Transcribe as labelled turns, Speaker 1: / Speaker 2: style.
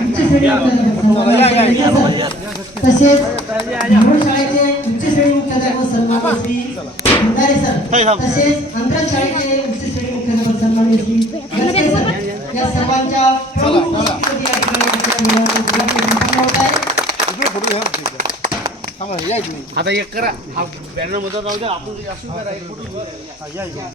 Speaker 1: उच्च श्रेणी मुख्याध्यापक तसेच शाळेचे उच्च श्रेणी मुख्याध्यापक सन्मान श्री भंडारे सर तसेच अंतर शाळेचे उच्च श्रेणी मुख्याध्यापक सन्मान श्री या सर्वांच्या आता एक करा. हा बॅनरमध्ये जाऊ द्या. आपण असं करा एक फोटो